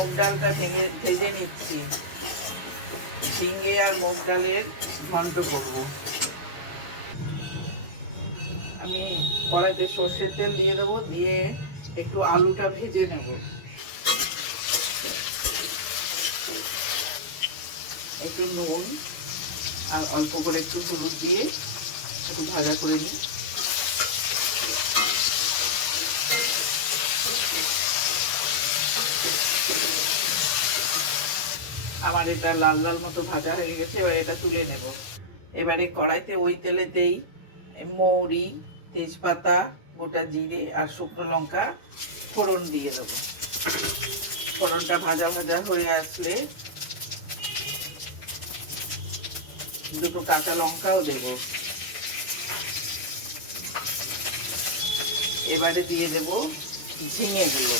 মুগ ডালটা ভেজে নিচ্ছি। ঝিঙে আর মুগ ডালের ঘন্ট করব। আমি কড়াইতে সর্ষের তেল দিয়ে দেবো, দিয়ে একটু আলুটা ভেজে নেব। একটু নুন আর অল্প করে একটু হলুদ দিয়ে একটু ভাজা করে নিই। আমার এটা লাল লাল মতো ভাজা হয়ে গেছে, এবার এটা তুলে নেব। এবারে কড়াইতে ওই তেলেতেই মৌরি, তেজপাতা, গোটা জিরে আর শুকনো লঙ্কা ফোড়ন দিয়ে দেবো। ফোড়নটা ভাজা ভাজা হয়ে আসলে দুটো কাঁচা লঙ্কাও দেব। এবারে দিয়ে দেব ঝিঙেগুলো।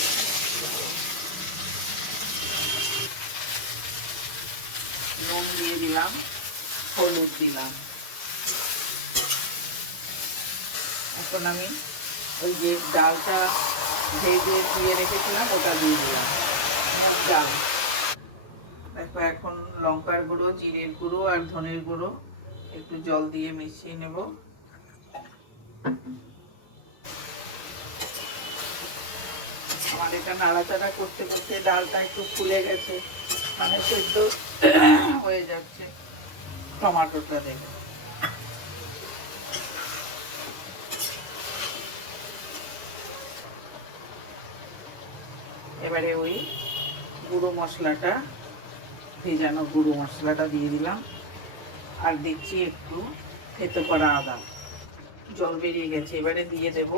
নুন দিয়ে দিলাম, হলুদ দিলাম। এখন আমি ওই যে ডালটা ভেজে দিয়ে রেখেছিলাম ওটা দিয়ে দিলাম। ডাল দেখো, এখন লঙ্কার গুঁড়ো, জিরের গুঁড়ো আর ধনের গুঁড়ো একটু জল দিয়ে মিশিয়ে নেব। আমার এটা নাড়াচাড়া করতে করতে ডালটা একটু ফুলে গেছে, মানে সেদ্ধ হয়ে যাচ্ছে। টমাটোটা দেব। এবারে ওই গুঁড়ো মশলাটা, ভেজানো গুঁড়ো মশলাটা দিয়ে দিলাম, আর দিচ্ছি একটু থেতো করা আদা। জল বেরিয়ে গেছে, এবারে দিয়ে দেব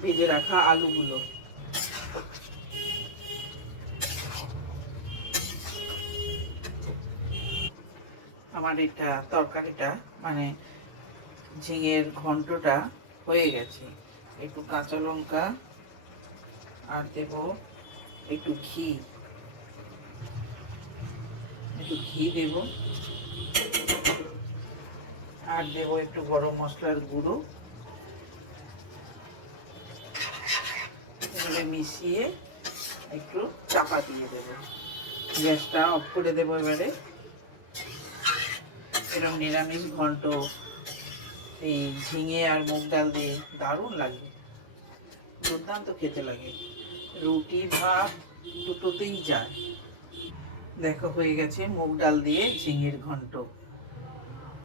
ভেজে রাখা আলুগুলো। আমার এটা তরকারিটা মানে ঝিঙের ঘন্টটা হয়ে গেছে। একটু কাঁচা লঙ্কা আর দেব একটু ঘি, দেব, আর দেব একটু গরম মশলার গুঁড়ো। এগুলো মিশিয়ে একটু চাপা দিয়ে দেব। গ্যাসটা অফ করে দেবো। এবারে এরকম নিরামিষ ঘন্ট এই ঝিঙে আর মুগ ডাল দিয়ে দারুণ লাগে, দুর্দান্ত খেতে লাগে। রুটি ভাত দুটোতেই যায়। দেখো, হয়ে গেছে মুগ ডাল দিয়ে ঝিঙের ঘন্ট।